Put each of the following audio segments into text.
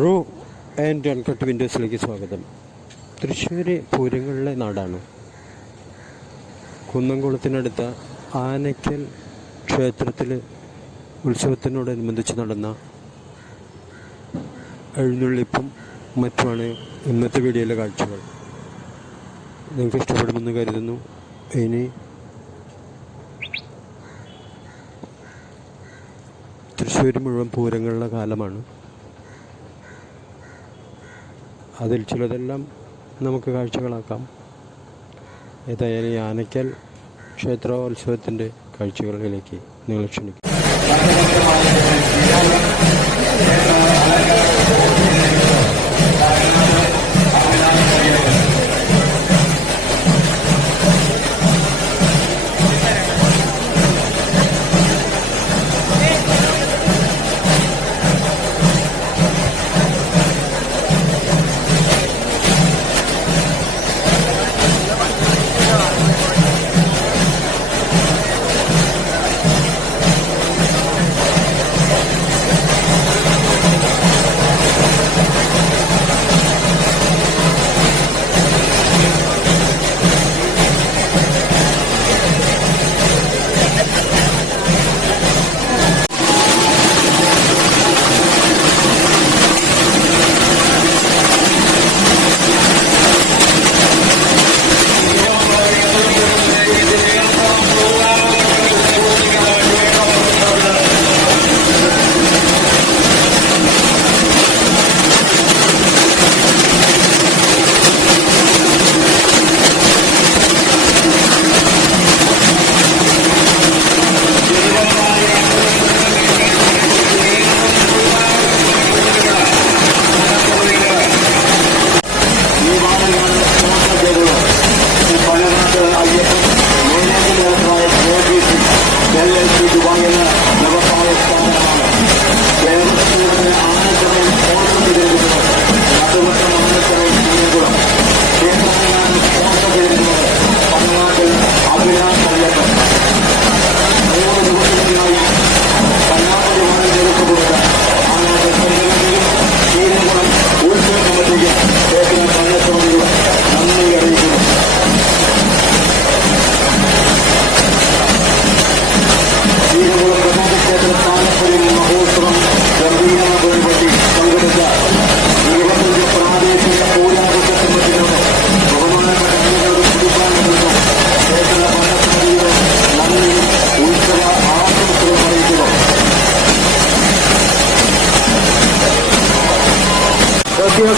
Raw and uncut വിൻഡോസിലേക്ക് സ്വാഗതം. തൃശ്ശൂർ പൂരങ്ങളിലെ നാടാണ്. കുന്നംകുളത്തിനടുത്ത ആനയ്ക്കൽ ക്ഷേത്രത്തിൽ ഉത്സവത്തിനോടനുബന്ധിച്ച് നടന്ന എഴുന്നള്ളിപ്പും മറ്റുമാണ് ഇന്നത്തെ വീഡിയോയിലെ കാഴ്ചകൾ. നിങ്ങൾക്ക് ഇഷ്ടപ്പെടുമെന്ന് കരുതുന്നു. ഇനി തൃശ്ശൂർ മുഴുവൻ പൂരങ്ങളുടെ കാലമാണ്. അതിൽ ചിലതെല്ലാം നമുക്ക് കാഴ്ചകളാക്കാം. ഏതായാലും ഈ ആനയ്ക്കൽ ക്ഷേത്രോത്സവത്തിൻ്റെ കാഴ്ചകളിലേക്ക് നിങ്ങൾ ക്ഷണിക്കും.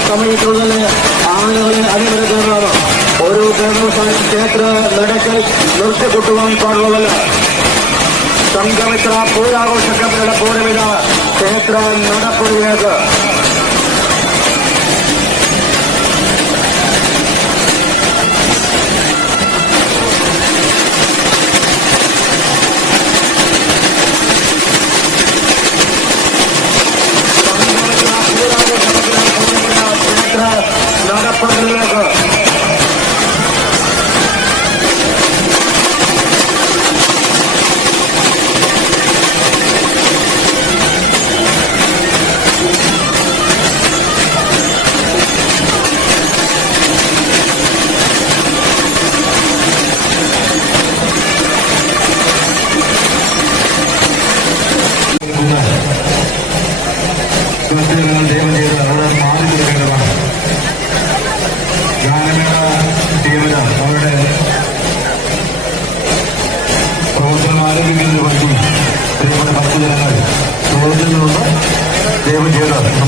സമയത്തുള്ളിൽ ആളുകളെ അണിനിരക്കുന്നതാണ്. ഓരോ കാരണവശാലും ക്ഷേത്ര നടക്കൽ നിർത്തിക്കൊട്ടുവാൻ പാടുള്ളതല്ല. സംഗമിത്ര പൂരാഘോഷങ്ങളുടെ പൂരവിധ ക്ഷേത്ര നടപ്പുഴയിലേക്ക് നടപ്പുഴയിലേക്ക്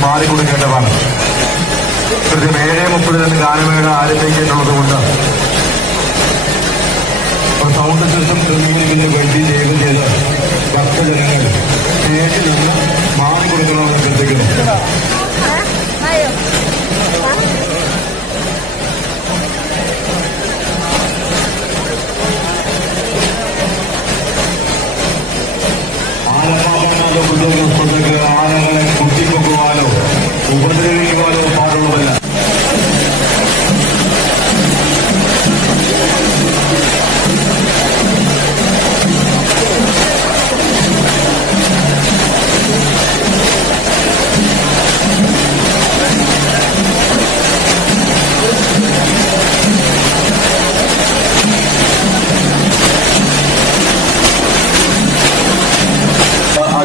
മാറിക്കൊടുക്കേണ്ടതാണ്. കൃത്യം 7:30 ഗാനമേള ആരംഭിക്കേണ്ടതുകൊണ്ട് സൗണ്ട് സിസ്റ്റം ക്രമീകരിക്കുന്ന വഴി ദയവ് ചെയ്ത് ഭക്തജനങ്ങൾ സ്റ്റേജിൽ നിന്ന് മാറിക്കൊടുക്കണമെന്ന് ശ്രദ്ധിക്കുന്നു. ഉദ്യോഗസ്ഥർക്ക് ആനകളെ കുത്തിപ്പൊക്കുവാനോ ഉപദ്രവിക്കുവാനോ പാടുള്ളതല്ല.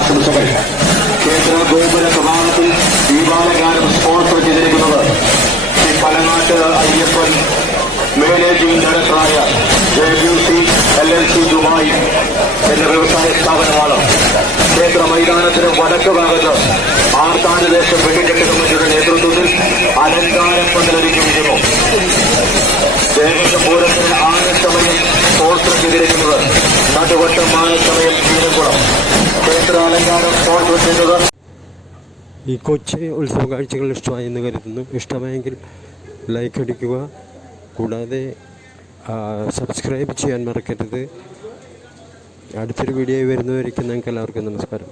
ആശംസകൾ. ക്ഷേത്ര ഗോപുര പ്രമാണത്തിൽ ദീപാലങ്കാരം സ്പോൺസർ ചെയ്തിരിക്കുന്നത് ശ്രീ പലങ്ങാട്ട് അയ്യപ്പൻ മാനേജിംഗ് ഡയറക്ടറായ JBC LLC ദുബായ് എന്ന വ്യവസായ സ്ഥാപനമാണ്. ക്ഷേത്ര മൈതാനത്തിന് വടക്ക് ഭാഗത്ത് ആർത്താനുദേശം വെടിക്കെട്ട് കമ്മിറ്റിയുടെ നേതൃത്വത്തിൽ അലങ്കാരം പന്തലൊരുക്കിയിരിക്കുന്നു. ദേവസ്വപൂരത്തിന് ആനച്ചമയം സ്പോൺസർ ചെയ്തിരിക്കുന്നത് നടുവട്ടം ആനച്ചമയം ചീനക്കുളം. ക്ഷേത്ര അലങ്കാരം സ്പോൺസർ ചെയ്തത്. ഈ കൊച്ചി ഉത്സവ കാഴ്ചകൾ ഇഷ്ടമായെന്ന് കരുതുന്നു. ഇഷ്ടമായെങ്കിൽ ലൈക്ക് അടിക്കുക. കൂടാതെ സബ്സ്ക്രൈബ് ചെയ്യാൻ മറക്കരുത്. അടുത്തൊരു വീഡിയോ വരുന്നവരേക്കും നിങ്ങൾക്ക് എല്ലാവർക്കും നമസ്കാരം.